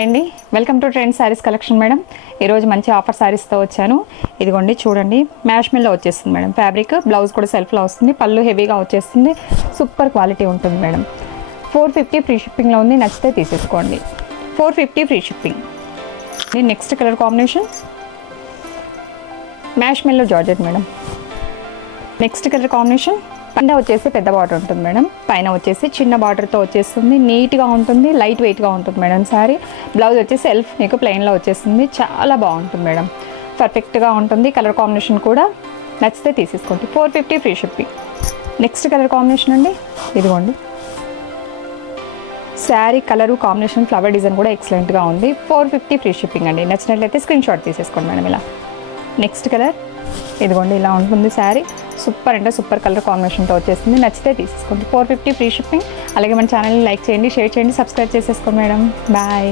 అండి welcome to trend saris collection madam. ఈరోజు మంచి ఆఫర్ శారీస్తో వచ్చాను. ఇదిగోండి చూడండి, మ్యాష్ మిల్లో వచ్చేస్తుంది మేడం. ఫ్యాబ్రిక్ బ్లౌజ్ కూడా సెల్ఫ్లో వస్తుంది, పళ్ళు హెవీగా వచ్చేస్తుంది, సూపర్ క్వాలిటీ ఉంటుంది మేడం. 450 ఫ్రీ షిప్పింగ్లో ఉంది, నచ్చితే తీసేసుకోండి. 450 free shipping. Next colour combination మ్యాష్ మిల్లో georgette madam. Next colour combination కింద వచ్చేసి పెద్ద బార్డర్ ఉంటుంది మేడం, పైన వచ్చేసి చిన్న బార్డర్తో వచ్చేస్తుంది. నీట్గా ఉంటుంది, లైట్ వెయిట్గా ఉంటుంది మేడం శారీ. బ్లౌజ్ వచ్చేసి సెల్ఫ్ మీకు ప్లెయిన్లో వచ్చేస్తుంది, చాలా బాగుంటుంది మేడం, పర్ఫెక్ట్గా ఉంటుంది. కలర్ కాంబినేషన్ కూడా నచ్చితే తీసేసుకోండి. 450 free shipping. Next colour combination అండి, ఇదిగోండి sari colour combination flower design కూడా ఎక్సలెంట్గా ఉంది. 450 ఫ్రీ షిప్పింగ్ అండి. నచ్చినట్లయితే స్క్రీన్ షాట్ తీసేసుకోండి మేడం. ఇలా నెక్స్ట్ కలర్ ఇదిగోండి, ఇలా ఉంటుంది శారీ. సూపర్ అంటే సూపర్ కలర్ కాంబినేషన్తో వచ్చేసింది, నచ్చితే తీసేసుకోండి. 450 ఫ్రీ షిప్పింగ్. అలాగే మన ఛానల్ని లైక్ చేయండి, షేర్ చేయండి, సబ్స్క్రైబ్ చేసేసుకోండి మేడం. బాయ్.